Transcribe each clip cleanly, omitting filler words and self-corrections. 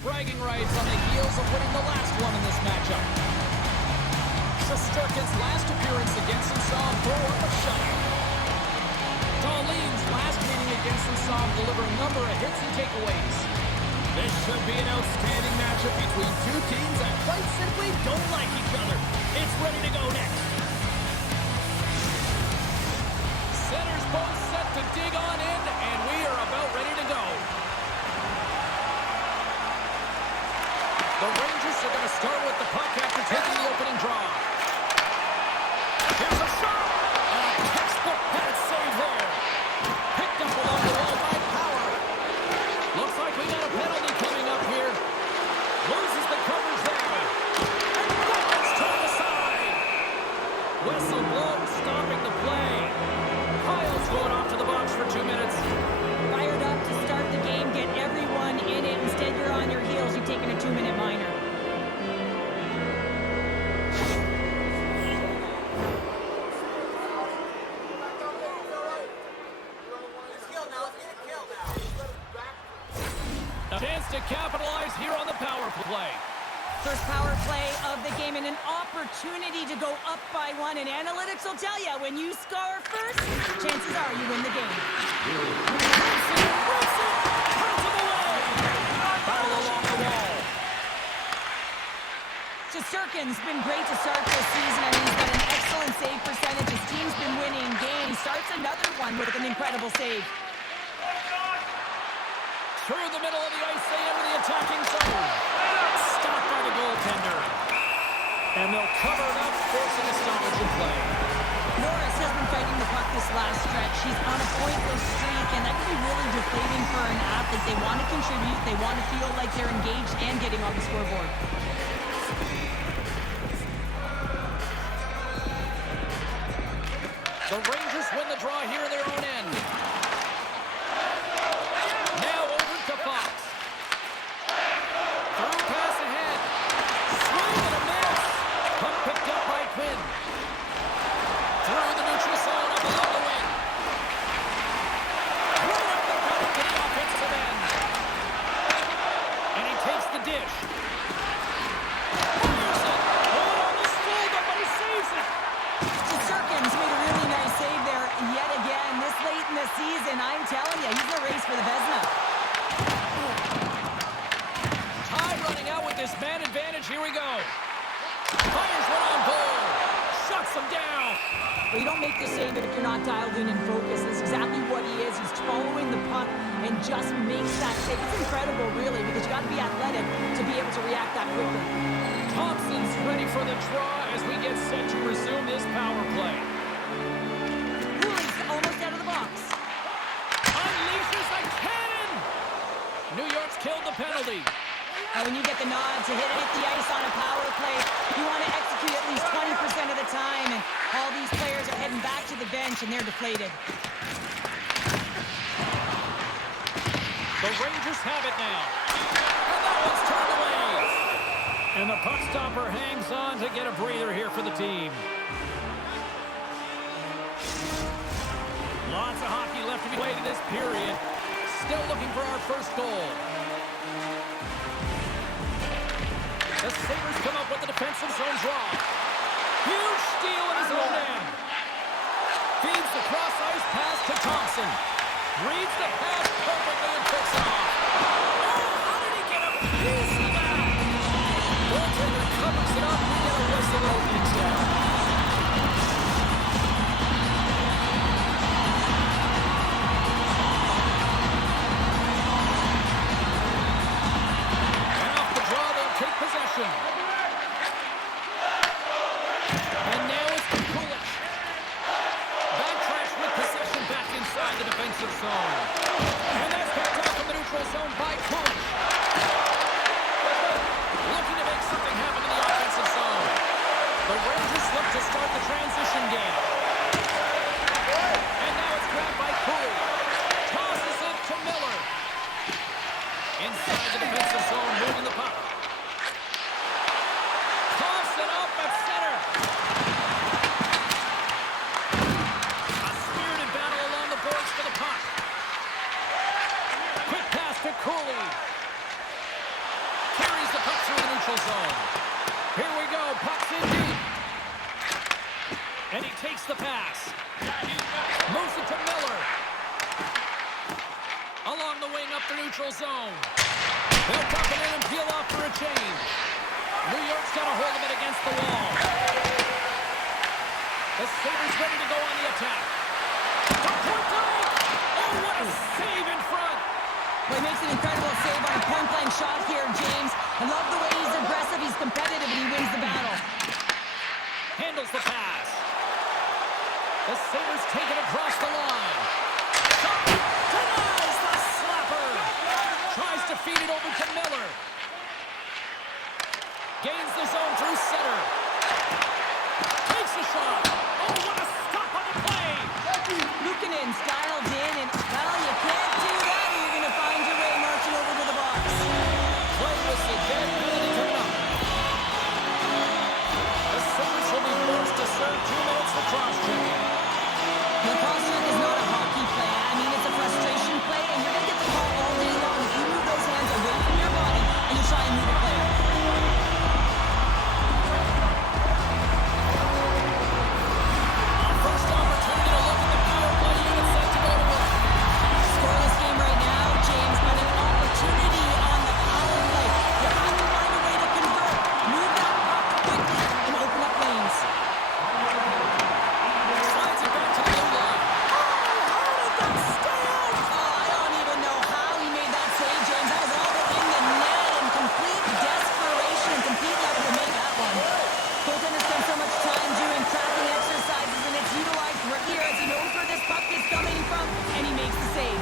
Bragging rights on the heels of winning the last one in this matchup. Shesterkin's last appearance against him saw him throw up a shutout. Dahlin's last meeting against him saw him deliver a number of hits and takeaways. This should be an outstanding matchup between two teams that quite simply don't like each other. It's ready to go next. Center's both set to dig on in, and we are about ready to go. The Rangers are going to start with the puck after taking the opening draw. Here's a shot! A textbook pad save there. Picked up along the wall by Power. Looks like we got a penalty coming up here. Loses the coverage there. And Roberts turned aside. Whistle blown, stopping the play. Kyle's going off to the box for 2 minutes. Fired up to start the game, get everyone in it. Instead, you're on your heels. You've taken a 2-minute minor. A chance to capitalize here on the power play. First power play of the game and an opportunity to go up by 1. And analytics will tell you, when you score first, chances are you win the game. Wilson turns him away. Foul along the wall. Shesterkin's been great to start this season. I mean, he's got an excellent save percentage. His team's been winning games. Starts another one with an incredible save. Through the middle of the ice, they enter the attacking zone. Stopped by the goaltender. And they'll cover it up, forcing a stoppage in play. Norris has been fighting the puck this last stretch. She's on a pointless streak, and that can be really deflating for an athlete. They want to contribute. They want to feel like they're engaged and getting on the scoreboard. The Rangers win the draw here in their own end. Now over to Fox. Through pass ahead. Swing and a miss. Puck picked up by Quinn. Through the neutral zone up along the wing. Right up the gut to the offensive end. And he takes the dish. Fires it. Oh, on the shoulder, but he saves it. Shesterkin's made a really nice save there yet again. This late in the season, I'm telling you, he's in a race for the Vezina. Ty running out with this man advantage. Here we go. Fires one on goal. Shuts him down. Well, you don't make the save if you're not dialed in and focused. That's exactly what he is. He's following the puck and just makes that save. It's incredible, really, because you got to be athletic to be able to react that quickly. Thompson's ready for the draw as we get set to resume this power play. Cooley's almost out of the box. Unleashes a cannon. New York's killed the penalty. Now, when you get the nod to hit the ice on a power play, you want to execute at least 20% of the time, and all these players are heading back to the bench, and they're deflated. The Rangers have it now. And that one's turned away. And the puck stopper hangs on to get a breather here for the team. Lots of hockey left to be played in this period. Still looking for our first goal. The Sabres come up with the defensive zone draw. Huge steal in his own end. Feeds the cross-ice pass to Thompson. Reads the pass perfectly and picks it off. Oh, how did he get a piece of that? Goaltender covers it up. We get a whistle opening down. And off the draw, they'll take possession. And now it's Kulich. Backtracks with possession back inside the defensive zone. And that's picked up in the neutral zone by Kulich. Looking to make something happen in the offensive zone. The Rangers look to start the transition game. And now it's grabbed by Cooley. Tosses it to Miller. Inside the defensive zone, moving the puck. Toss it up at center. A spirited battle along the boards for the puck. Quick pass to Cooley. zone. Here we go. Puck's in deep. And he takes the pass. Moves it to Miller. Along the wing up the neutral zone. They'll tuck it in and peel off for a change. New York's got a hold of it against the wall. The Sabres ready to go on the attack. Point blank! Oh, what a save in front! Well, he makes an incredible save on a point-blank shot here, James. I love the way he's aggressive, he's competitive, and he wins the battle. Handles the pass. The Sabres take it across the line. Shot! Denies the slapper! Tries to feed it over to Miller. Gains the zone through center. Takes a shot. Oh, what a stop on the play! Luukkonen's dialed in, and, well, you can't do that, or you're going to find your way marching over to the box. Play whistle dead, penalty coming up. The Sabres will be forced to serve 2 minutes for cross-checking. The cross-check is not a hockey play. I mean, it's a frustration play, and you're going to get the call all day long if you move those hands away from your body and you try and move a player. First opportunity to look at the power play unit set to go to work. Scoreless game right now, James, but an opportunity on the power play. You have to find a way to convert. Move that puck quickly and open up lanes. Slides it back to the blue line. How did that stay out? Oh, I don't even know how he made that save, James. That was all but in the net and complete desperation and complete effort to make that one. Goaltender spent so much time doing tracking exercises, and it's utilized right here as he knows where this puck is coming from, and he makes the save.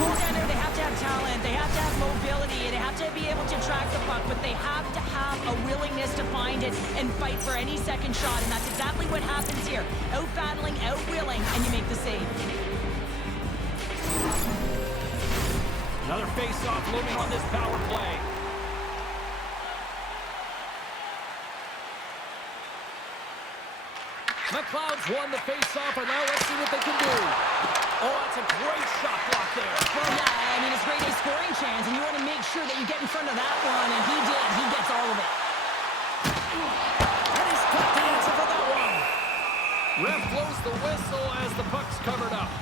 Goaltender, they have to have talent, they have to have mobility, and they have to be able to track the puck, but they have to have a willingness to find it and fight for any second shot, and that's exactly what happens here. Out-battling, out-willing, and you make the save. Another face-off looming on this power play. McLeod's won the face-off, and now let's see what they can do. Oh, that's a great shot block there. Well, yeah, I mean, it's grade A scoring chance, and you want to make sure that you get in front of that one, and he did. He gets all of it. And he's got the answer for that one. Ref blows the whistle as the puck's covered up.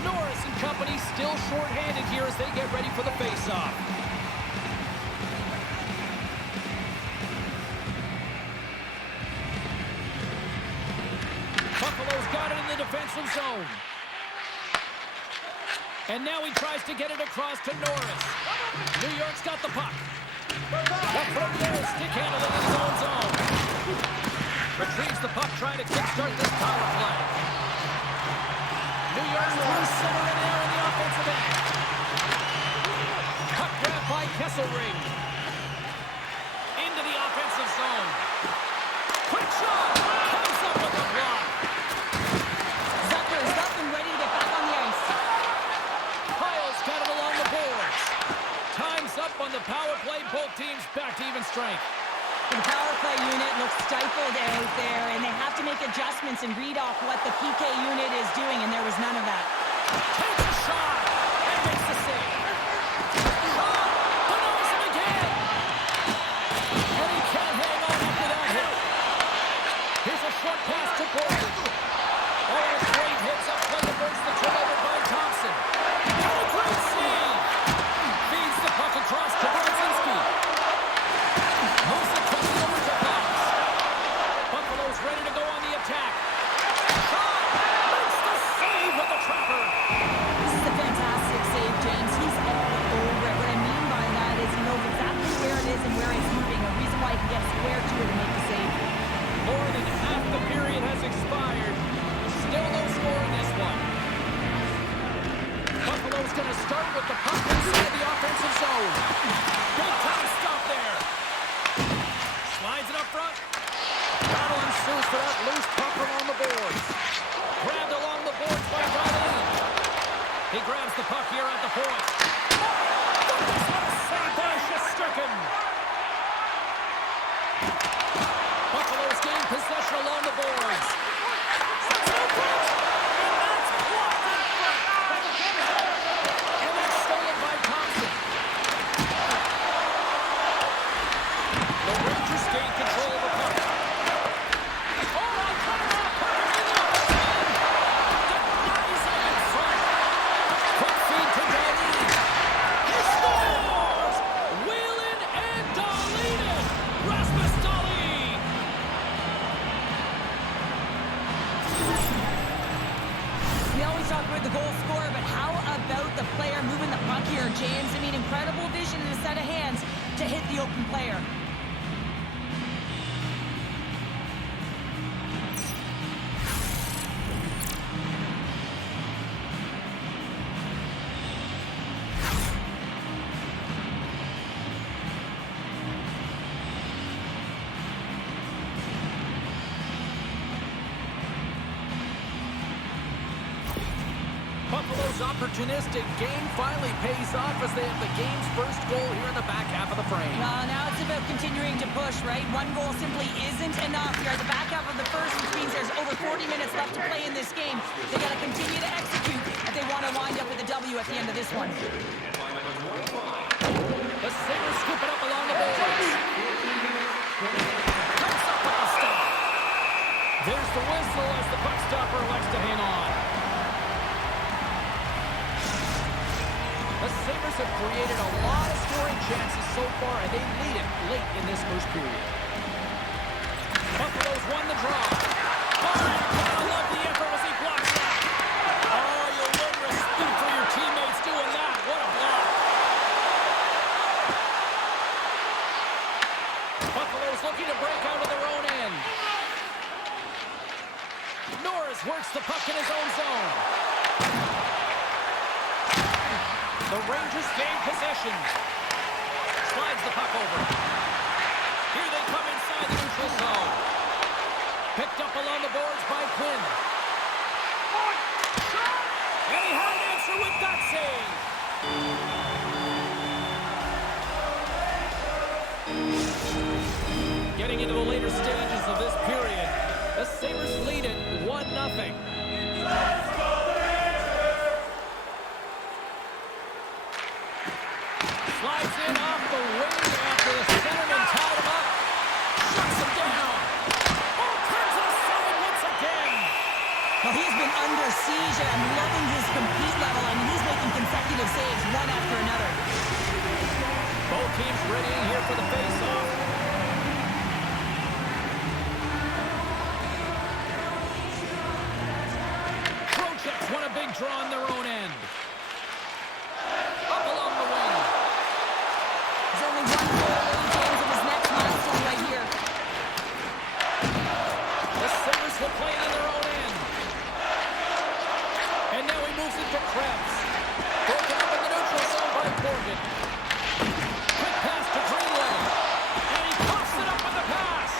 Norris and company still short-handed here as they get ready for the face-off. Buffalo's got it in the defensive zone. And now he tries to get it across to Norris. New York's got the puck. Lafreniere stick handle in his own zone. Retrieves the puck, trying to kickstart this power play. New York's through center and air in the offensive end. Puck grab by Kesselring. Into the offensive zone. Quick shot! Comes up with a block. Zucker is up and ready to get back on the ice. Pyle's got it along the boards. Time's up on the power play. Both teams back to even strength. The power play unit looks stifled out there, and they have to make adjustments and read off what the PK unit is doing, and there was none of that. Takes a shot and makes the save. Shot! Denies him again! And he can't hang on after that hit. Here's a short pass to Gordon. Oh, great hits up play to burst the turnover by Thompson. Oh, great save! Feeds the puck across to Brzezinski. Moves the puck over to Fox. Buffalo's ready to go on the attack. Shot! Makes the save with the trapper. This is a fantastic save, James. He's all over it. What I mean by that is he knows exactly where it is and where it's moving, a reason why he can get square to it and make the save. More than half the period has expired. Still no score in this one. Buffalo's going to start with the puck inside the offensive zone. Big time stop there. Slides it up front. Battle ensues for that loose puck along the boards. Grabbed along the boards by Darlene. He grabs the puck here at the point. Goodness, what a save by Shesterkin. Buffalo's gained possession along the boards. Sets it up front. And that's blocked in front. talk about the goal scorer, but how about the player moving the puck here, James? I mean, incredible vision and a set of hands to hit the open player. Buffalo's opportunistic game finally pays off as they have the game's first goal here in the back half of the frame. Well, now it's about continuing to push, right? One goal simply isn't enough. You're at the back half of the first, which means there's over 40 minutes left to play in this game. They got to continue to execute if they want to wind up with a W at the end of this one. The Sabres scoop it up along the boards. Comes up with a stop. There's the whistle as the puck stopper elects to hang on. The Sabres have created a lot of scoring chances so far, and they lead it late in this first period. Buffalo's won the draw. Oh, I love the effort as he blocks that. Oh, you'll learn respect for your teammates doing that. What a block. Buffalo's looking to break out of their own end. Norris works the puck in his own zone. The Rangers gain possession. Slides the puck over. Here they come inside the neutral zone. Picked up along the boards by Quinn. And he had an answer with that save. Getting into the later stages of this period, the Sabres lead it 1-0. Slides in off the wing after the centerman tied him up. Shuts him down. Oh, turns it aside once again. Well, he's been under siege, and I'm loving his compete level. I mean, he's making consecutive saves, one after another. Both teams readying here for the face-off. Trocheck's won a big draw on their own end. Up along the wing. There's only one goal in James of his next milestone right here. The Sabres will play on their own end. And now he moves it to Krebs. Broken up in the neutral zone by Morgan. Quick pass to Greenway. And he pops it up with the pass.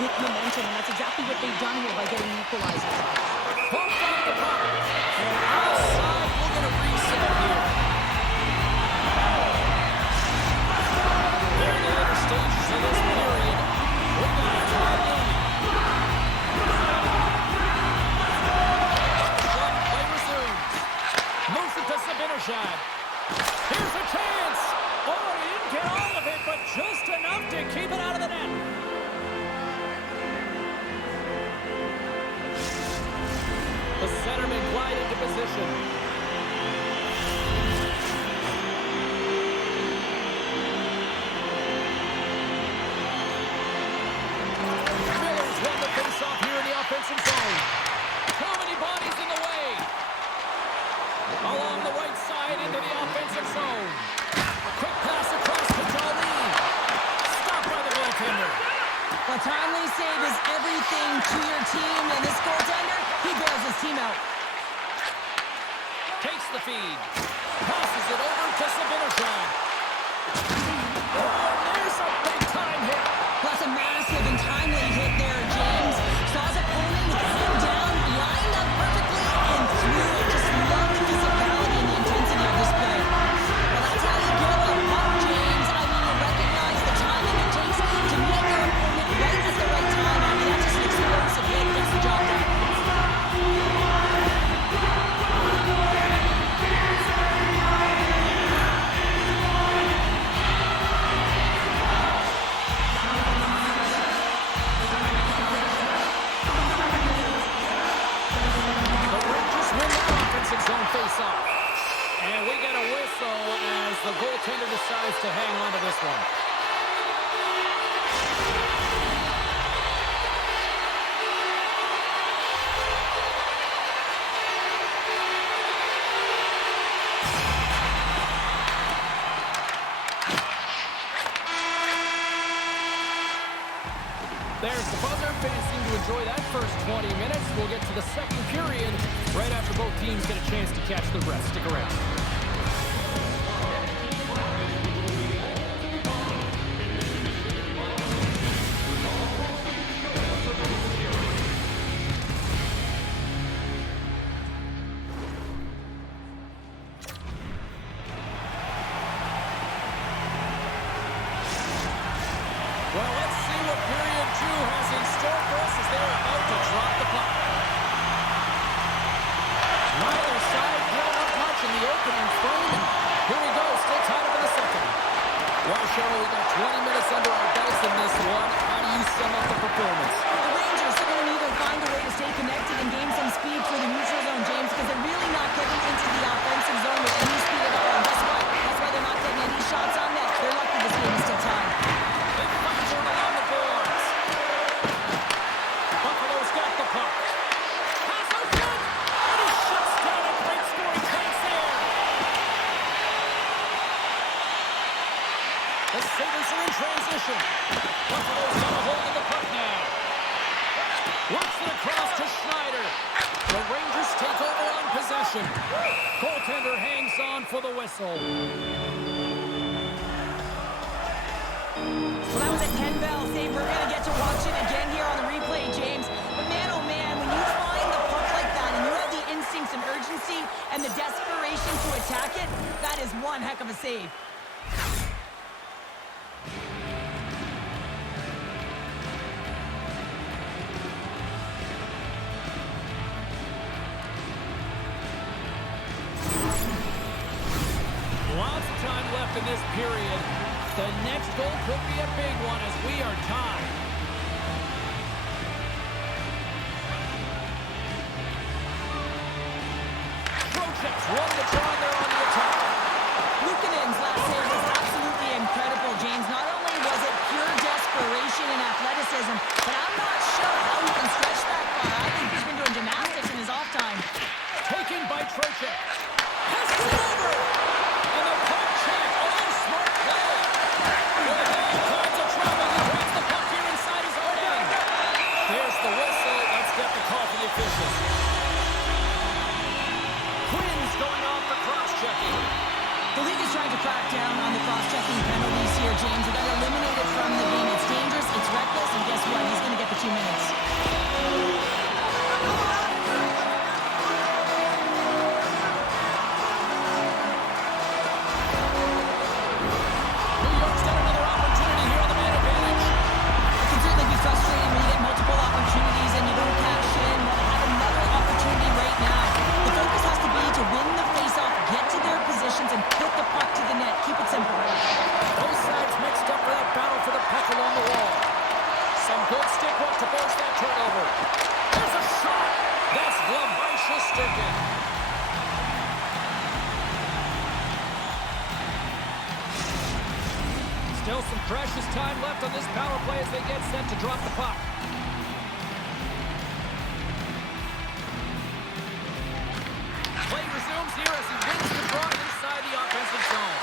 with momentum, and that's exactly what they've done here by getting an equalizer. Poked off the puck. And outside, we're going to reset here. They're in the later stages of this period. We've got a tie lead. Shot play resumes. Moves it to Sabinishad. Here's a chance. Oh, he didn't get all of it, but just enough to keep it out of the net. The centerman glide into position. Miller's won the face-off here in the offensive zone. Too many bodies in the way. Along the right side into the offensive zone. Quick pass across to Jolene. Stopped by the goaltender. A timely save is everything to your team, and this goaltender, he bails his team out. goaltender decides to hang on to this one. There's the buzzer. Fans seem to enjoy that first 20 minutes. We'll get to the second period right after both teams get a chance to catch the breath. Stick around. Well, let's see what period 2 has in store for us as they're about to drop the puck. Neither side blown up much in the opening frame. And here we go, still tied up in the second. Well, Cheryl, we got 20 minutes under our belts in this one. How do you sum up the performance? The Rangers are going to need to find a way to stay connected and gain some speed through the neutral zone, James, because they're really not getting into the offensive zone with any speed at all. And guess what? That's why they're not getting any shots on net. They're lucky this game is still tied. Big puck forward along the boards. Buffalo's got the puck. Pass out front. And he shuts down a great scoring chance there. The Sabres are in transition. Buffalo's got a hold of the puck now. Works it across to Schneider. The Rangers take over on possession. Goaltender hangs on for the whistle. Well, that was a 10-bell save. We're going to get to watch it again here on the replay, James. But man, oh man, when you find the puck like that and you have the instincts and urgency and the desperation to attack it, that is one heck of a save. Lots of time left in this period. The next goal could be a big one as we are tied. Trocheck's won the draw there on the attack. Luukkonen's last save was absolutely incredible, James. Not only was it pure desperation and athleticism, but I'm not sure how he can stretch that far. I think he's been doing gymnastics in his off time. Taken by Trocheck. Has it over. And the puck check. Oh, smart play. With all kinds of trouble, he grabs the puck here inside his own end. There's the whistle. Let's get the call for the officials. Quinn's going off for cross-checking. The league is trying to crack down on the cross-checking penalties here, James. They got to eliminate it from the game. It's dangerous, it's reckless, and guess what? He's going to get the 2 minutes. New York's got another opportunity here on the man advantage. It can certainly be frustrating when you get multiple opportunities and you don't cash in. Well, they have another opportunity right now. The focus has to be to win the face-off, get to their positions, and put the puck to the net. Keep it simple. Both sides mixed up for that battle for the puck along the wall. Some good stick work to force that turnover. There's a shot. That's gloved by Shesterkin. Still some precious time left on this power play as they get set to drop the puck. Play resumes here as he wins the draw inside the offensive zone.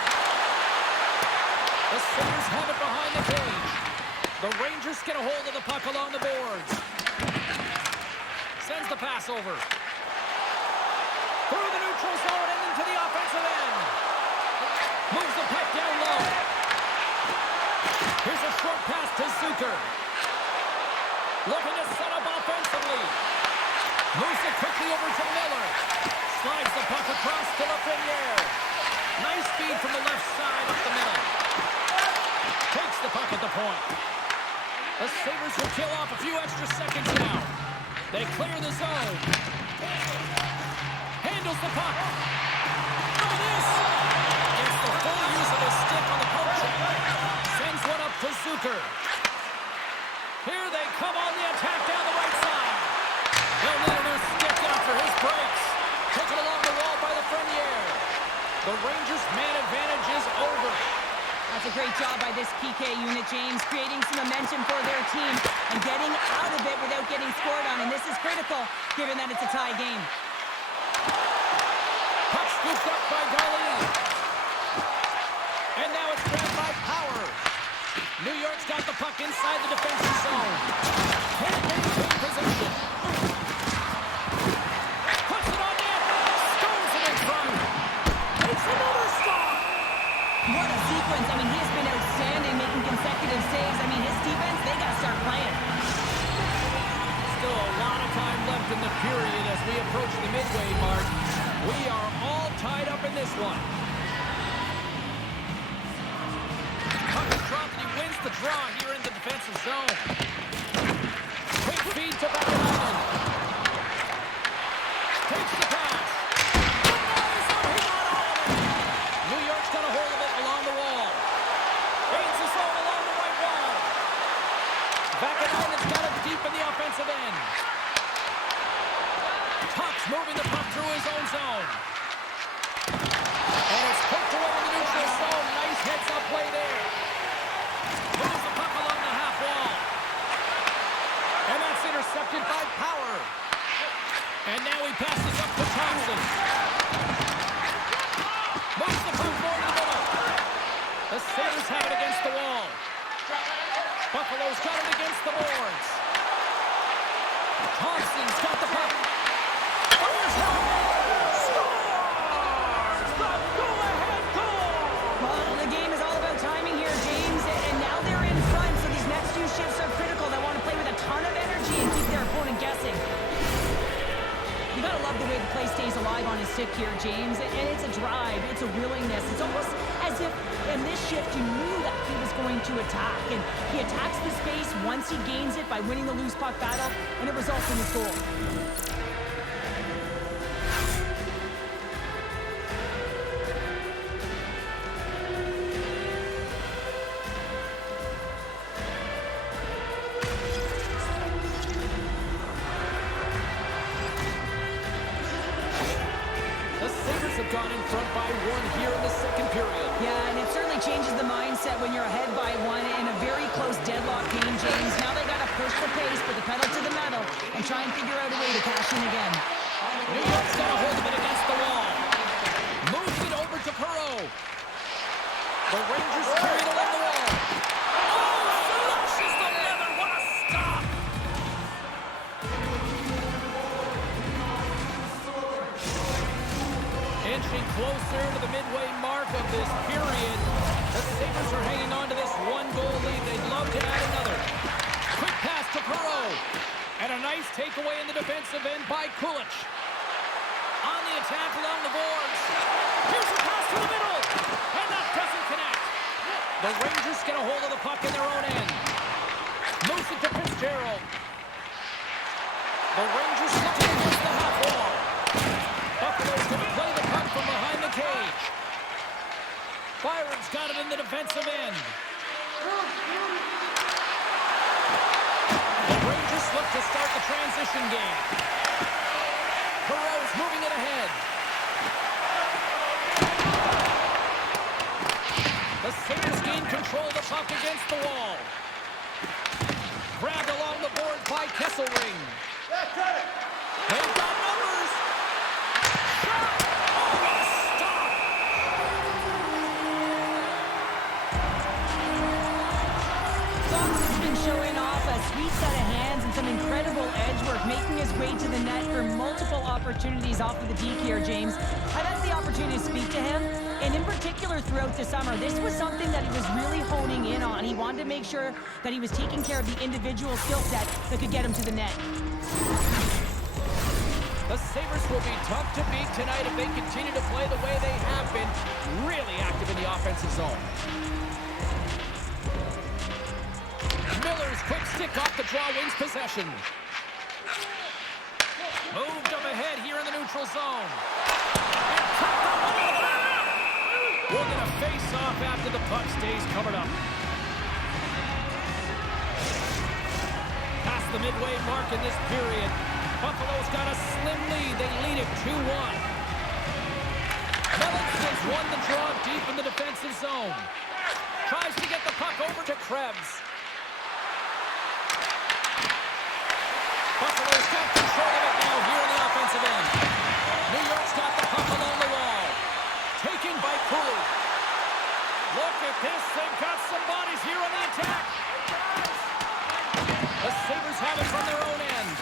The Sabres have it behind the cage. The Rangers get a hold of the puck along the boards. Sends the pass over. Through the neutral zone and into the offensive end. Moves the puck down low. Here's a short pass to Zucker. Looking to set up offensively. Moves it quickly over to Miller. Slides the puck across to Lafreniere. Nice feed from the left side up the middle. Takes the puck at the point. The Sabres will kill off a few extra seconds now. They clear the zone. Handles the puck. Look at this. It's the full use of his stick on the poke check. Sends one up to Zucker. Here they come on the attack down the right side. They'll need a new stick after his breaks. Taken along the wall by Lafreniere. The Rangers' man advantage is over. great job by this PK unit, James, creating some momentum for their team and getting out of it without getting scored on. And this is critical, given that it's a tie game. Puck scooped up by Darlene. And now it's grabbed by Power. New York's got the puck inside the defensive zone. Can't maintain possession. Puts it on net. Stones it in front. It's another stop. What a sequence. I mean, he has been outstanding, making consecutive saves. I mean, his defense, they got to start playing. Still a lot of time left in the period as we approach the midway mark. We are all tied up in this one. Puck is dropped and he wins the draw here in the defensive zone. Quick feed to Backman. Takes the pass. New York's got a hold of it along the wall. Gains the zone along the right wall. Backman's got it deep in the offensive end. Tuck's moving the puck through his own zone. And it's poked away in the neutral zone. Nice heads-up play there. Moves the puck along the half wall. And that's intercepted by Power. And now he passes up to Thompson. Moves the puck forward to the middle. The Sabres have it against the wall. Buffalo's got it against the boards. Thompson's got the puck. Fires home. Scores! The go-ahead goal! Well, the game is all about timing here, James, and now they're in front, so these next few shifts are critical. They want to play with a ton of energy and keep their opponent guessing. You gotta love the way the play stays alive on his stick here, James, and it's a drive, it's a willingness. It's almost as if in this shift you knew that he was going to attack, and he attacks the space once he gains it by winning the loose puck battle, and it results in his goal. Gone in front by one here in the second period. Yeah, and it certainly changes the mindset when you're ahead by one in a very close deadlock game, James. Now they got to push the pace, put the pedal to the metal, and try and figure out a way to cash in again. New York's got a hold of it against the wall. Moves it over to Perreault. The Rangers carry it along the wall. Oh, slashes the leather. What a stop! Inching closer to the midway mark of this period. The Sabres are hanging on to this one-goal lead. They'd love to add another. Quick pass to Perreault. And a nice takeaway in the defensive end by Kulich. On the attack along the boards. Here's a pass to the middle. And that doesn't connect. The Rangers get a hold of the puck in their own end. Moves it to Fitzgerald. The Rangers looking against the half wall. Buffalo's going to play the puck from behind the cage. Byron's got it in the defensive end. The Rangers look to start the transition game. Perreault's moving it ahead. The Sabres gain control of the puck against the wall. Grabbed along the board by Kesselring. They've got numbers. Showing off a sweet set of hands and some incredible edge work, making his way to the net for multiple opportunities off of the deke here, James. I've had the opportunity to speak to him, and in particular throughout the summer, this was something that he was really honing in on. He wanted to make sure that he was taking care of the individual skill set that could get him to the net. The Sabres will be tough to beat tonight if they continue to play the way they have been, really active in the offensive zone. Miller's quick stick off the draw wins possession. Moved up ahead here in the neutral zone. And tucked up under the back. We're going to face off after the puck stays covered up. Past the midway mark in this period. Buffalo's got a slim lead. They lead it 2-1. Mellinson's won the draw deep in the defensive zone. Tries to Krebs. Buffalo's got control of it now here in the offensive end. New York's got the puck along the wall. Taken by Cooley. Look at this. They've got some bodies here on the attack. The Sabres have it from their own end.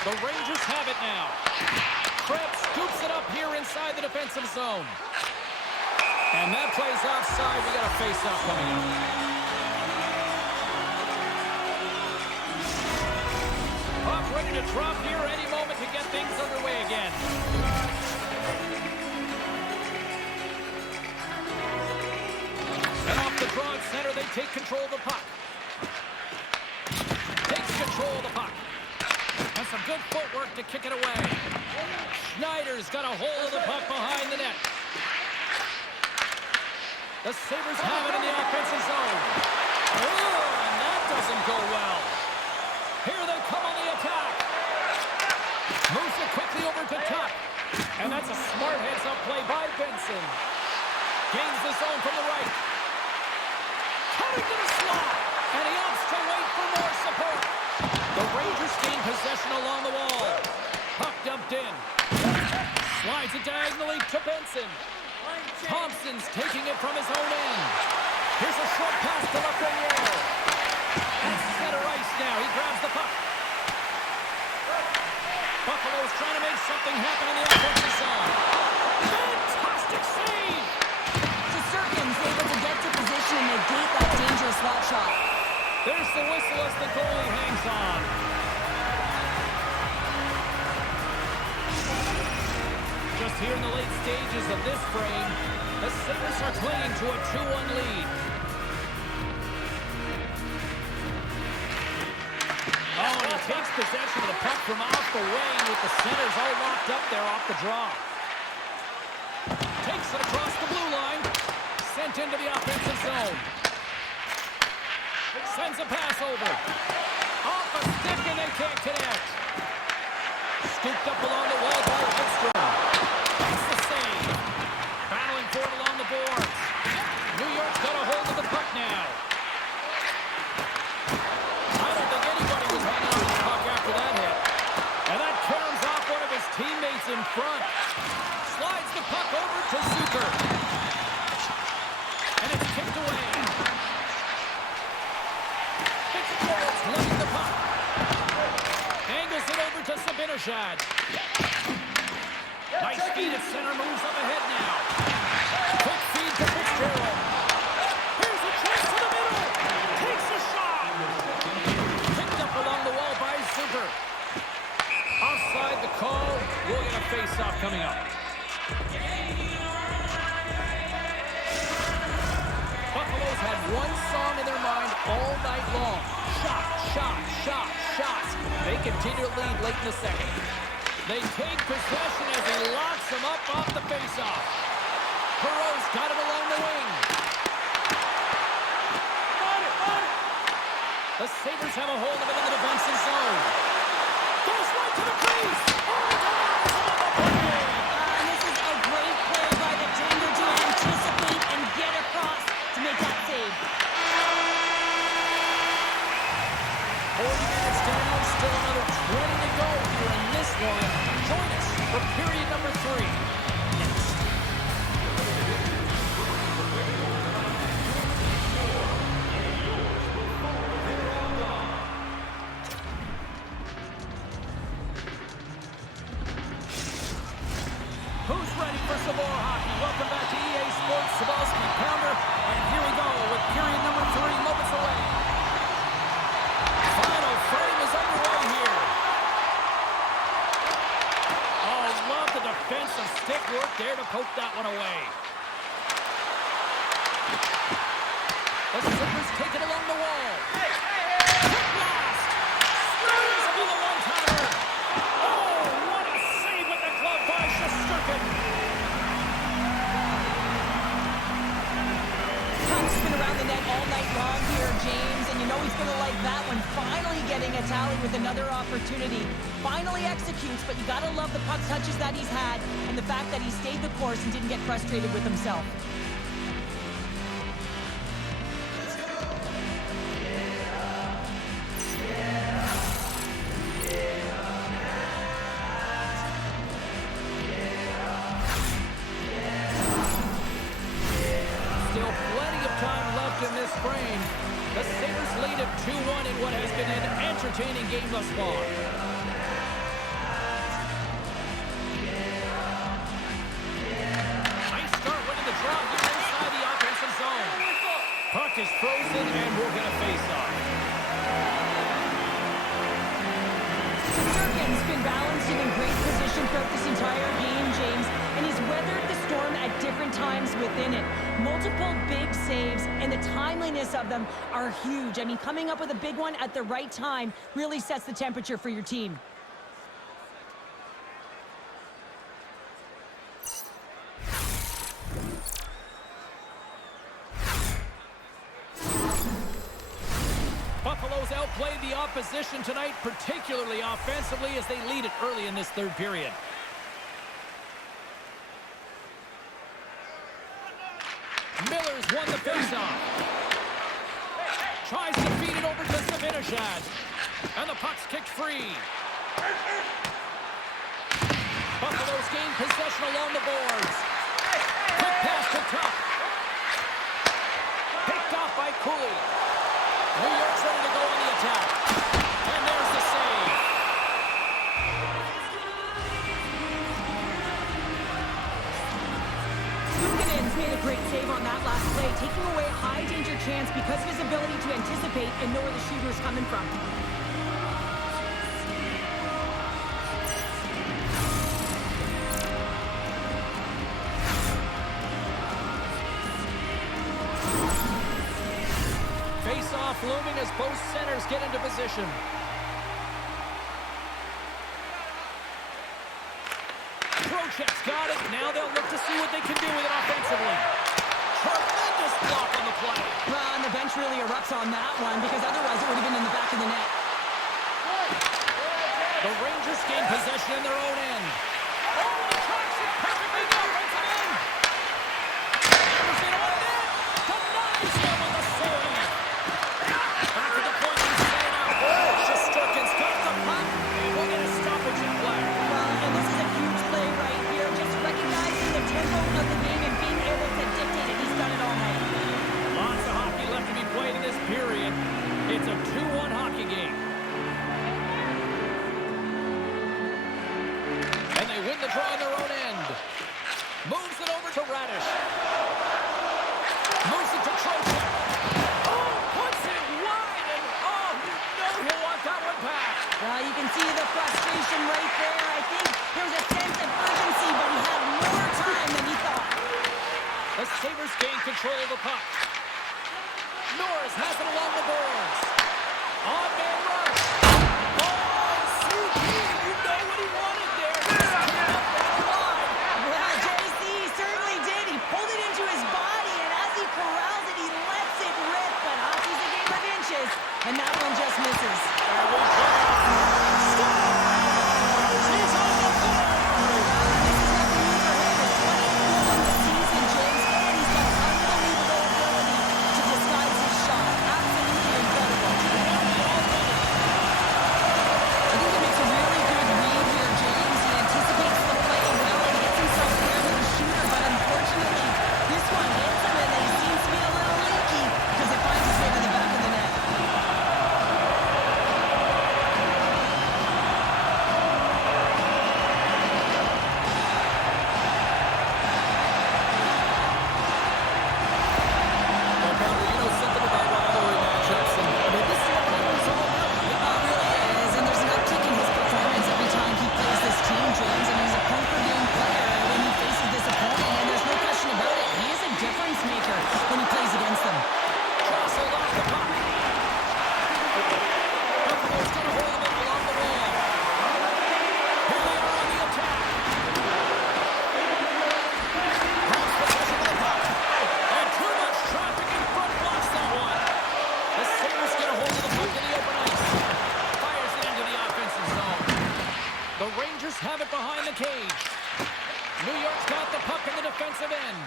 The Rangers have it now. Krebs scoops it up here inside the defensive zone. And that plays offside. We got a face-off coming up. Puck ready to drop here any moment to get things underway again. And off the draw at center, they take control of the puck. Takes control of the puck. And some good footwork to kick it away. Schneider's got a hold of the puck behind the net. The Sabres have it in the offensive zone. Oh, and that doesn't go well. Here they come on the attack. Moves it quickly over to Tuck. And that's a smart heads-up play by Benson. Gains the zone from the right. Cutting to the slot. And he opts to wait for more support. The Rangers gain possession along the wall. Puck dumped in. Slides it diagonally to Benson. Thompson's taking it from his own end. Here's a short pass to Lafreniere. And center ice now. He grabs the puck. Buffalo's trying to make something happen in the offensive zone. Fantastic save! Shesterkin's able to get to position and negate that dangerous slot shot. There's the whistle as the goalie hangs on. Just here in the late stages of this frame, the Sabres are clinging to a 2-1 lead. Oh, and he takes possession of the puck from off the wing with the centers all locked up there off the draw. Takes it across the blue line. Sent into the offensive zone. Sends a pass over. Off a stick and they can't connect. Scooped up along the wall by Edstrom. That's the save. Battling for it along the boards. New York's got a hold of the puck now. I don't think anybody was hanging on to the puck after that hit. And that caroms off one of his teammates in front. Slides the puck over to Zucker. And it's kicked away. Fitzgerald's letting the puck. Angles it over to Sabinishad. Nice feed at center, moves up ahead now. Quick feed to Fitzgerald. Here's a chance to the middle. Takes a shot. Picked up along the wall by Zucker. Offside the call. We'll get a face-off coming up. Buffalo's had one song in their mind all night long. Shot, shot, shot, shots. They continue to lead late in the second. They take possession as he locks them up off the faceoff. Perreault's got him along the wing. The Sabres have a hold of it in the defensive zone. Goes right to the crease. This is a great play by the Tinder to anticipate and get across to make that save. 40 minutes down, still another 20 to go here in this one. Join us for period number 3. Next. Who's ready for some more hockey? Welcome back to EA Sports, Sabalski Pounder, and here we go with period number 3 moments away. Final frame is underway here. Oh, love the defensive stick work there to poke that one away. The Sabres take it along the wall. Quick blast. Screws for the one-timer. Oh, what a save with the glove by Shesterkin. Puck's been around the net all night long here, James, and you know he's going to like that one. Finally getting a tally with another opportunity. Finally executes, but you got to love the puck touches that he's had and the fact that he stayed the course and didn't get frustrated with himself. time left in this frame. The Sabres lead at 2-1 in what has been an entertaining game thus far. Nice start winning the draw here inside the offensive zone. Puck is frozen and we'll get a face-off. Shesterkin's been balancing in great position throughout this entire game, James, and he's weathered the storm at different times within it. Multiple big saves, and the timeliness of them are huge. I mean, coming up with a big one at the right time really sets the temperature for your team. Buffalo's outplayed the opposition tonight, particularly offensively, as they lead it early in this third period. Miller's won the faceoff. Tries to feed it over to Sabres. And the puck's kicked free. Buffalo's gained possession along the boards. Quick pass to Tuck. Picked off by Cooley. New York's ready to go on the attack. And there's the save. Luukkonen's made a great save on that last play, taking away a high-danger chance because of his ability to anticipate and know where the shooter is coming from. Face-off looming as both centers get into position. Trocheck's got it. Now they'll look to see what they can do with it offensively. Tremendous block on the play. Well, and the bench really erupts on that one because otherwise it would have been in the back of the net. The Rangers gain possession in their own end. Oh, the tracks it perfectly in the offensive end. There's it on net. Denies them on the save. Back to the point and stand out. Shesterkin's got the puck. And we'll get a stoppage in play. Well, and this is a huge play right here, just recognizing the tempo of the game and being able to dictate it. He's done it all night. Lots of hockey left to be played in this period. It's a 2-1 hockey game. And they win the draw on their own end. Moves it over to Radish. Moves it to Trocheck. Oh, puts it wide. And oh, you know he'll want that one back. Well, you can see the frustration right there. I think there was a sense of urgency, but he had more time than he thought. The Sabres gain control of the puck. Norris has it along the boards. On-man rush. Oh, superb. You know what he wanted there. Well, JC certainly did. He pulled it into his body, and as he corrals it, he lets it rip. But hockey's a game of inches, and that one just misses. He's on the board. This is nothing new for him. His 20th goal of the season, James, and he's got unbelievable ability to disguise his shot. Absolutely incredible. I think he makes a really good read here, James. He anticipates the play well and gets himself clear to the shooter, but unfortunately, this one hits him, and he seems to be a little leaky because it finds its way to the back of the net. Have it behind the cage. New York's got the puck in the defensive end.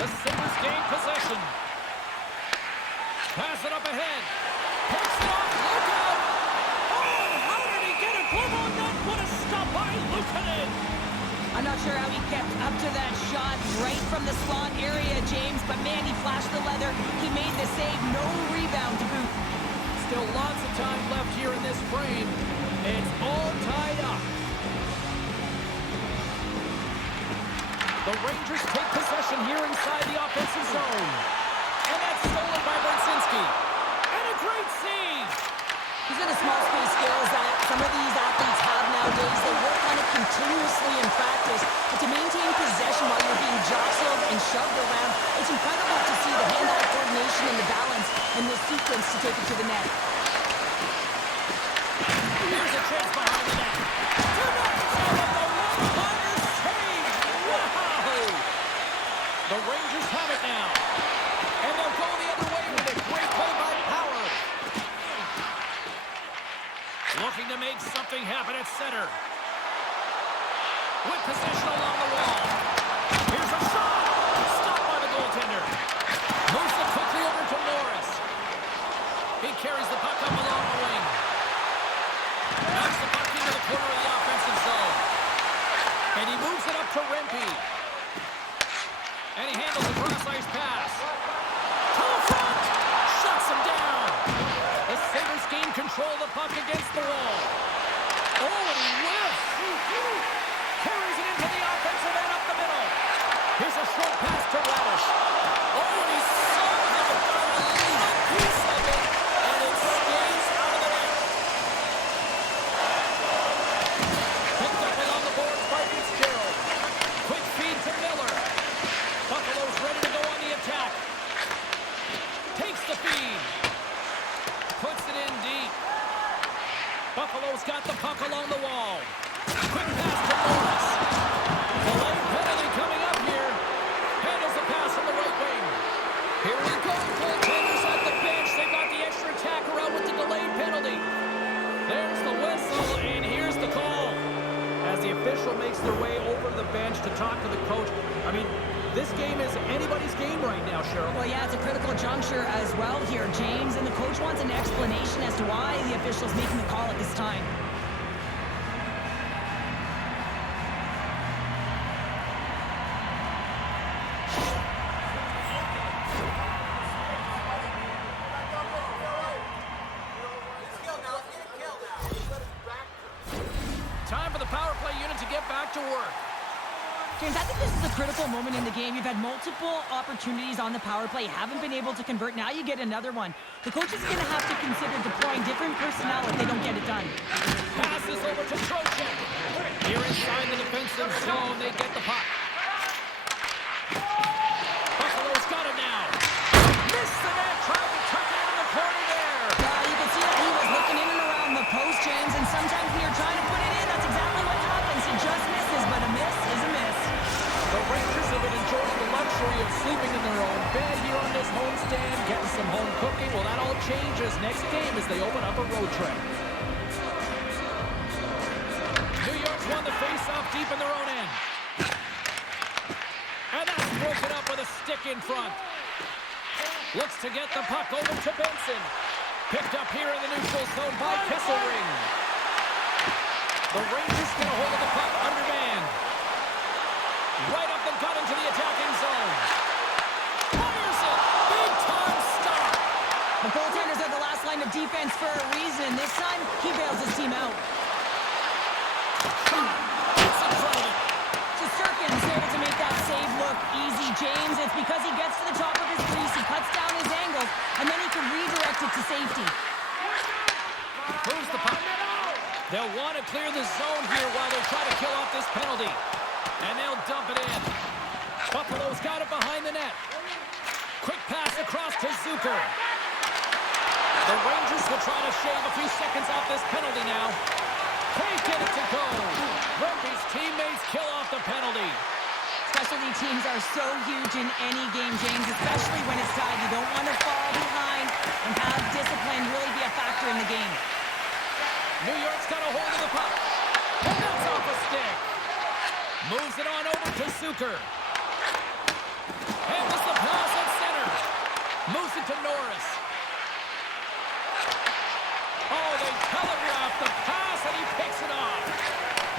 The Sabres gain possession. Pass it up ahead. Picks it off. Look out! Oh, how did he get a glove on that? What a stop by Luukkonen! I I'm not sure how he kept up to that shot right from the slot area, James, but man, he flashed the leather. He made the save, no rebound to boot. Still lots of time left here in this frame. It's all tied up. The Rangers take possession here inside the offensive zone. And that's stolen by Brzezinski. And a great save. These are the small space skills that some of these athletes have nowadays. They work on it continuously in practice. But to maintain possession while you're being jostled and shoved around, it's incredible to see the hand-eye coordination and the balance and the sequence to take it to the net. Here's a chance behind the net. To knock the one-hander save. Wow! The Rangers have it now. And they'll go the other way with a great play by Power. Looking to make something happen at center. With possession along the wall. Here's a shot. Stopped by the goaltender. Moves it quickly over to Norris. He carries the puck up along the wing. Knocks the puck into the corner of the offensive zone. And he moves it up to Rempe. And he handles a cross-ice pass. To the front. Shuts him down. The Sabres gain control of the puck against the wall. Oh, and he whiffs. Carries it into the offensive end up the middle. Here's a short pass to Radish. Oh, and he saw him a piece of it. And it stays out of the net. Picked up along the boards by Fitzgerald. Quick feed to Miller. Buffalo's ready to go on the attack. Takes the feed. Puts it in deep. Buffalo's got the puck along the wall. Quick pass to Norris. Delayed penalty coming up here. Handles the pass on the right wing. Here we go. Goaltenders at the bench. They got the extra attacker out with the delayed penalty. There's the whistle, and here's the call. As the official makes their way over to the bench to talk to the coach. I mean, this game is anybody's game right now, Cheryl. Well, yeah, it's a critical juncture as well here, James, and the coach wants an explanation as to why the official's making the call at this time. Time for the power play unit to get back to work. James, I think this is a critical moment in the game. You've had multiple opportunities on the power play, haven't been able to convert. Now you get another one. The coach is going to have to consider deploying different personnel if they don't get it done. Passes over to Trojan. Here inside the defensive zone, they get the puck. Buffalo's got it now. Missed the net, tried to tuck it in the corner there. You can see that he was looking in and around the post, James, and sometimes when you're trying to put it in, that's exactly what happens. It just misses, but a miss is a miss. The Rangers have been enjoying the luxury of sleeping in their own bed here on this homestand, getting some home cooking. Well, that all changes next game as they open up a road trip. New York's won the face-off deep in their own end. And that's broken up with a stick in front. Looks to get the puck over to Benson. Picked up here in the neutral zone by Kesselring. The Rangers get a hold of the puck under man. Right up the gut into the attacking zone. Fires it. Big time stop. The goaltenders are the last line of defense for a reason. This time, he bails his team out. It's in front of him. Shesterkin's able to make that save look easy, James. It's because he gets to the top of his crease, he cuts down his angles, and then he can redirect it to safety. Moves the puck. They'll want to clear the zone here while they try to kill off this penalty. And they'll dump it in. Buffalo's got it behind the net. Quick pass across to Zucker. The Rangers will try to shave a few seconds off this penalty now. Can't get it to go. Rempe's teammates kill off the penalty. Specialty teams are so huge in any game, James, especially when it's tied. You don't want to fall behind and have discipline really be a factor in the game. New York's got a hold of the puck. And that's off a stick. Moves it on over to Zucker. Handles the pass at center. Moves it to Norris. Oh, they telegraph the pass, and he picks it off.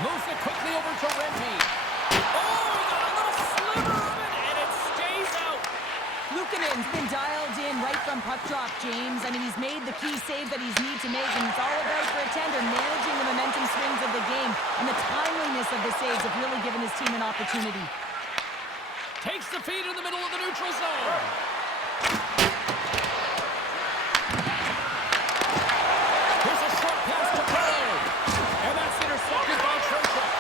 Moves it quickly over to Rempe. Oh, he got a little sliver of it, and it stays out. Luukkonen's been dialed in right from puck drop, James. I mean, he's made the key saves that he's need to make, and it's all about for a tender managing the momentum swings of the game, and the timeliness of the saves have really given his team an opportunity. Takes the feed in the middle of the neutral zone. Here's a short pass to Perreault, and that's intercepted by Trocheck.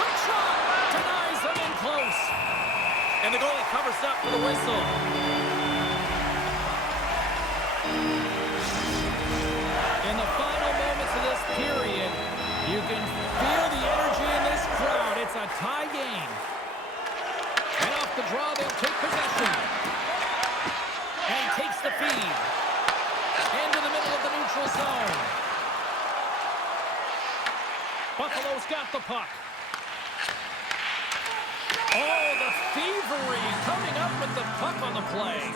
Quick shot, denies him in close. And the goalie covers up for the whistle. In the final moments of this period, you can feel the energy in this crowd. It's a tie game. And off the draw, they'll take possession. And he takes the feed. Into the middle of the neutral zone. Buffalo's got the puck. Oh, the thievery coming up with the puck on the play.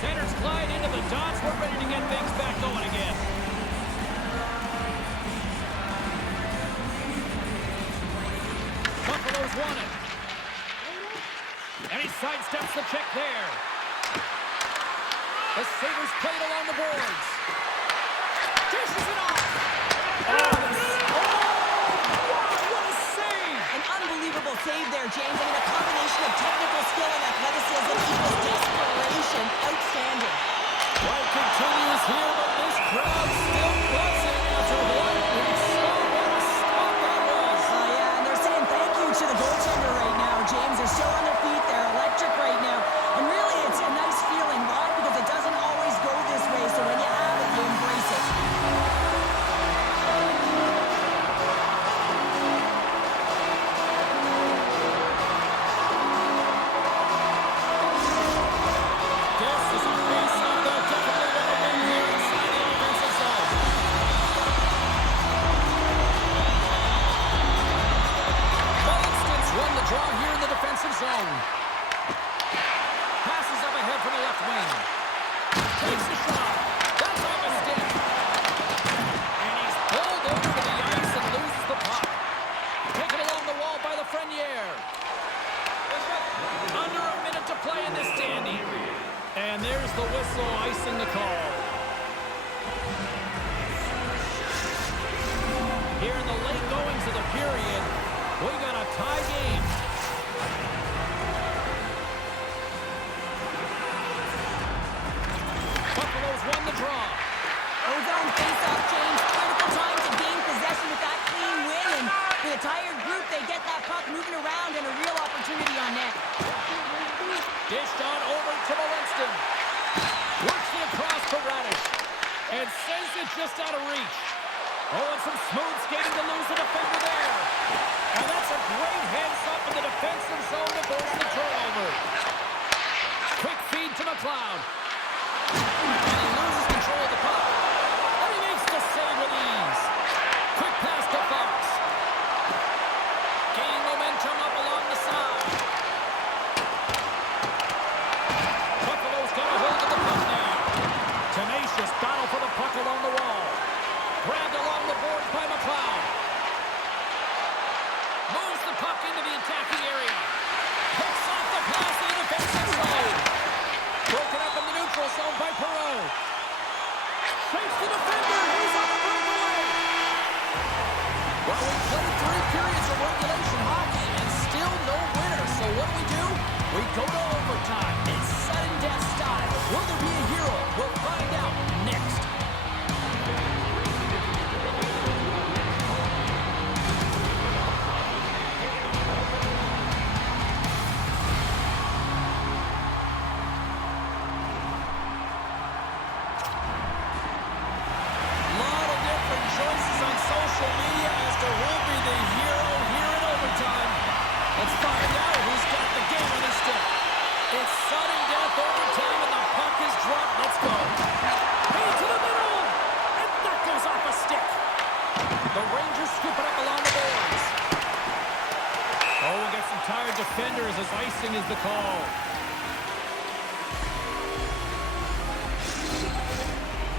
Centers glide into the dots. We're ready to get things back going again. Buffalo's won it. And he sidesteps the check there. The Sabres played along the boards. Dishes it off. What a save! An unbelievable save there, James. I mean, a combination of technical skill and athleticism equals desperation. Outstanding. Play continues here, but this crowd still buzzing after what we saw. What a stop that was. Yeah, and they're saying thank you to the goaltender right now, James. They're still on their feet. They're electric right now. And really, it's a nice feeling. Why? Because it doesn't always go this way, so when you have it, you embrace it. This is a face-off they'll definitely want to win here inside the offensive zone. Boston's won the draw here in the defensive zone. Passes up ahead from the left wing. Takes the shot. That's off a stick. And he's pulled over the ice and loses the puck. Taken along the wall by Lafreniere. Under a minute to play in this standing. And there's the whistle, icing the call. Here in the late goings of the period, we got a tie game. Buffalo's won the draw. Ozone face-off, James. Critical time to gain possession with that clean win. And with a tired group, they get that puck moving around and a real opportunity on net. Dished on over to Molinston. Works it across to Radish. And sends it just out of reach. Oh, and some smooth skating to lose the defender there. And that's a great heads-up in the defensive zone to force the turnover. Quick feed to McLeod. And he loses control of the puck. And he makes the save with ease. Quick pass to Fox. Gaining momentum up along the side. Buffalo's got a hold of the puck now. Tenacious battle for the puck along the wall. Grabbed along the boards by McLeod. Moves the puck into the attacking area. Picks off the pass in the defensive zone. Broken up in the neutral zone by Perreault. Shakes the defender. He's on the breakaway. Well, we played 3 periods of regulation hockey and still no winner. So what do? We go to overtime. It's sudden death style. Will there be a hero? We'll find out next. Lot of different choices on social media as to who'll be the hero here in overtime. Let's find out who's got the game on his stick. It's sudden death overtime and the puck is dropped. Let's go. Into the middle. And that goes off a stick. The Rangers scoop it up along the boards. Oh, we'll get some tired defenders as icing is the call.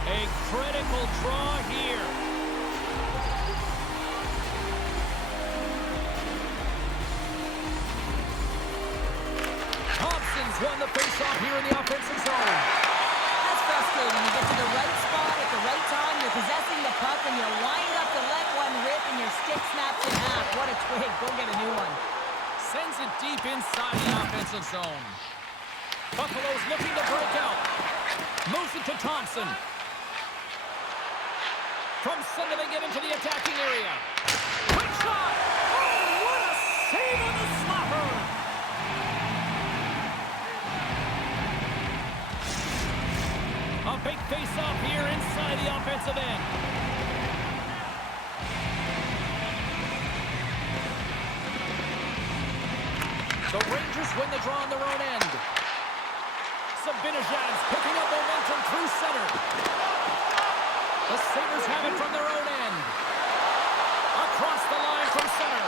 A critical draw here. Sabres won the face-off here in the offensive zone. That's frustrating. You get to the right spot at the right time, you're possessing the puck, and you wind up to let one rip, and your stick snaps in half. What a twig. Go get a new one. Sends it deep inside the offensive zone. Buffalo's looking to break out. Moves it to Thompson. From center, they get into the attacking area. Quick shot! Oh, what a save on the slapper! A big face-off here inside the offensive end. The Rangers win the draw on their own end. Sabinejad's picking up momentum through center. The Sabres have it from their own end. Across the line from center.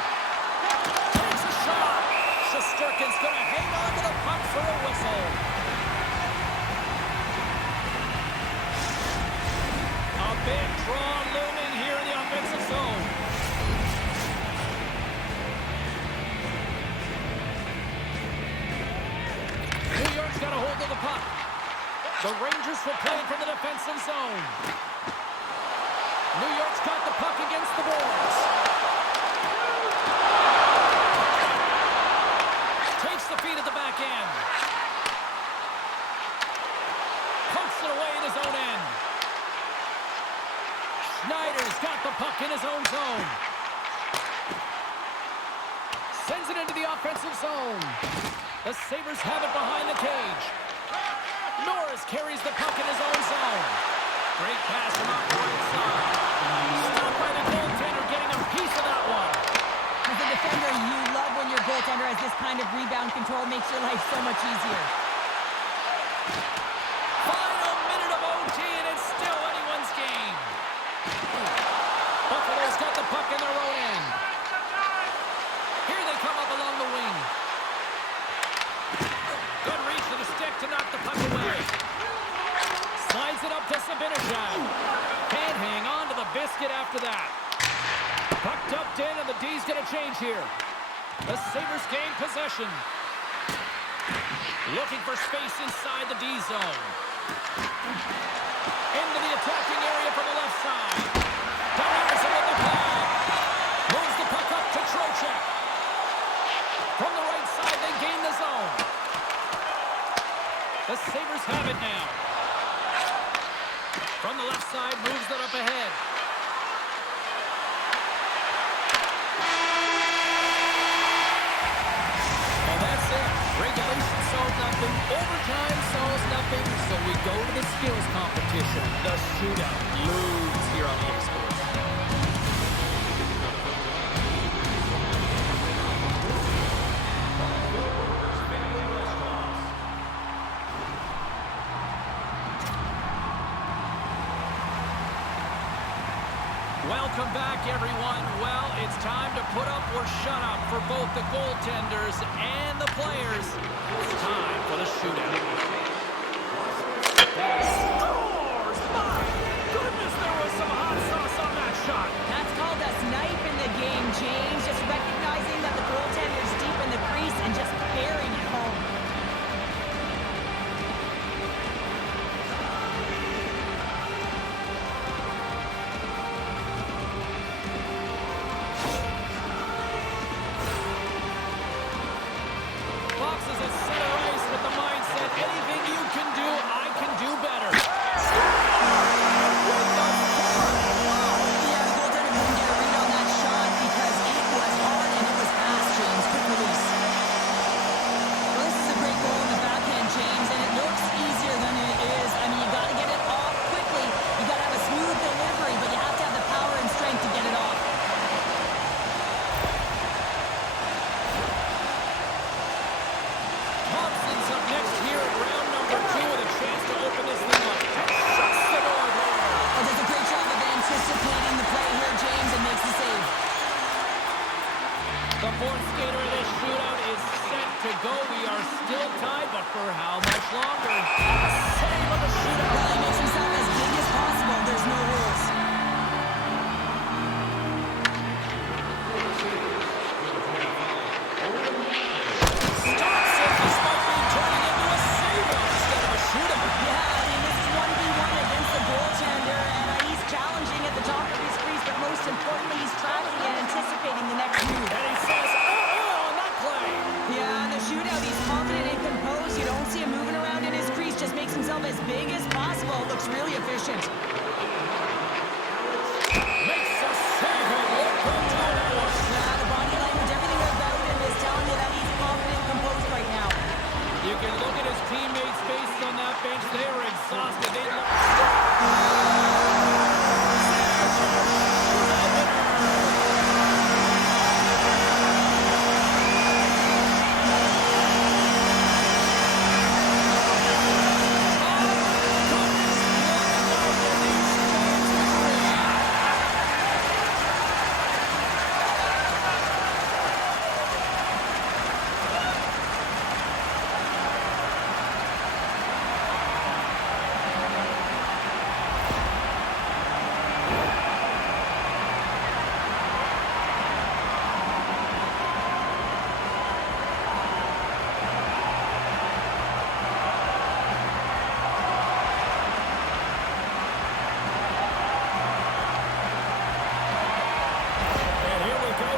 Takes a shot. Shesterkin's going to hang on to the puck for a whistle. A big draw looming here in the offensive zone. New York's got a hold of the puck. The Rangers will play from the defensive zone. New York's got the puck against the boards. Takes the feed at the back end. Pumps it away in his own end. Schneider's got the puck in his own zone. Sends it into the offensive zone. The Sabres have it behind the cage. Norris carries the puck in his own zone. Great pass from off the right side. Stopped by the goaltender, getting a piece of that one. As a defender, you love when your goaltender has this kind of rebound control. Makes your life so much easier. Final minute of OT, and it's still anyone's game. Buffalo's got the puck in their own end. Here they come up along the wing. Good reach to the stick to knock the puck away. Slides it up to Sabinejad. Can't hang on to the biscuit after that. Puck dumped in, and the D's going to change here. The Sabres gain possession. Looking for space inside the D zone. Into the attacking area from the left side. Donaldson with the pad. Moves the puck up to Trocheck. From the right side, they gain the zone. The Sabres have it now. From the left side, moves it up ahead. And that's it. Regulation solves nothing. Overtime solves nothing. So we go to the skills competition. The shootout looms here on EA Sports. Welcome back, everyone. Well, it's time to put up or shut up for both the goaltenders and the players. It's time for the shootout. Scores! My goodness, there was some hot sauce on that shot. That's called a snipe in the game, James. Just recognizing that the goaltender's deep in the crease and just carrying it home. Boxes at center ice with the mindset, anything you can do, I can do better. Yeah, the goaltender couldn't get a read on that shot because it was hard and it was fast, James. Quick release. Well, this is a great goal in the backhand, James, and it looks easier than it is. I mean, you got to get it off quickly. You got to have a smooth delivery, but you have to have the power and strength to get it off. Thompson's up next here at round number 2 with a chance to open this thing up. Shuts the door there. Oh, does a great job of anticipating the play here, James, and makes the save. The fourth skater of this shootout is set to go. We are still tied, but for how much longer? Save of the shootout. Well, he makes himself as big as possible. There's no rules. Stops it despite being turning into himself as big as possible. Looks really efficient. Makes a save and look who's on that. Yeah, the body language, everything about him is telling you that he's confident and composed right now. You can look at his teammates' faces on that bench. They are exhausted. They look...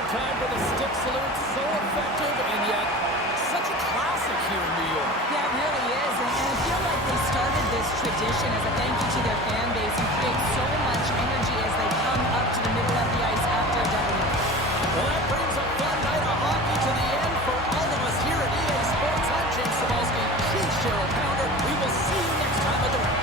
Time for the stick salute. So effective and yet such a classic here in New York. Yeah, it really is. And I feel like they started this tradition as a thank you to their fan base and create so much energy as they come up to the middle of the ice after a W. Well, that brings a fun night of hockey to the end for all of us here at EA Sports. I'm James Cebulski. She's Cheryl Pounder. We will see you next time at the rink.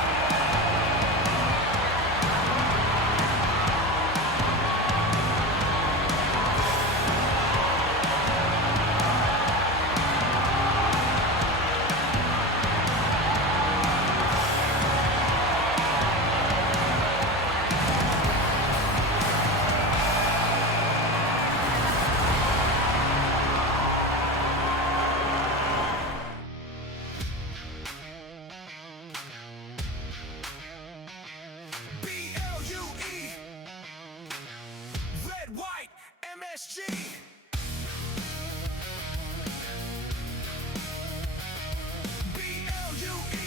MSG. B-L-U-E.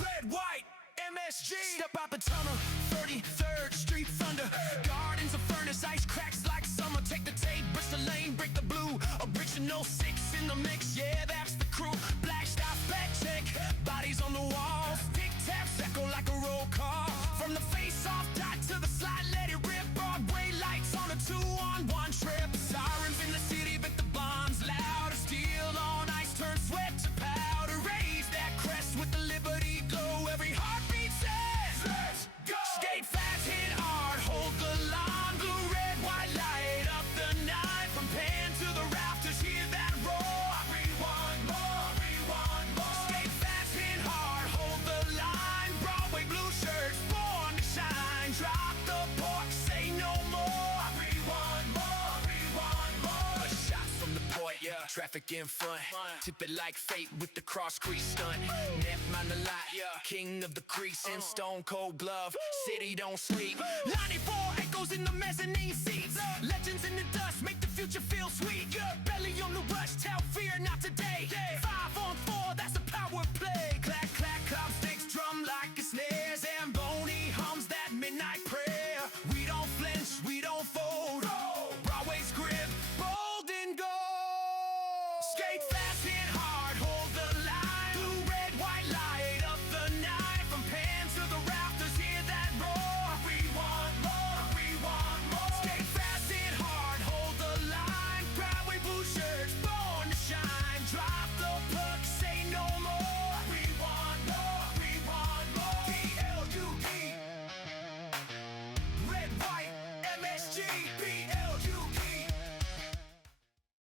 Red, white, MSG. Step out the tunnel, 33rd Street Thunder. Gardens of furnace, ice cracks like summer. Take the tape, Bristol Lane, break the blue. Original 6 in the mix, yeah, that's the crew. Black stuff, back check, bodies on the walls. Tic taps echo like a roll call. From the face-off dot to the slide, let it rip. Broadway lights on a 2-on-1 trip. Sirens in the city, but the bombs louder. Steel on ice, turn sweat to powder. Raise that crest with the Liberty glow. Every heartbeat says, let's go. Skate fast, hit hard, hold the line. Blue, red, white, light up the night. From pan to the rafters, hear that roar. Rewind more, rewind more. Skate fast, hit hard, hold the line. Broadway blue shirts, born to shine. Drop the pork, say no more. Rewind more, rewind more. Shots from the point, yeah. Traffic in front. Tip it like fate with the cross crease stunt. Net mind the lot, yeah. King of the crease in stone cold glove. City don't sleep. 94 echoes in the mezzanine seats. Legends in the dust make the future feel sweet. Belly on the rush, tell fear not today. 5 on 4, that's a power play. Clack, clack, cloud stakes drum like a snares.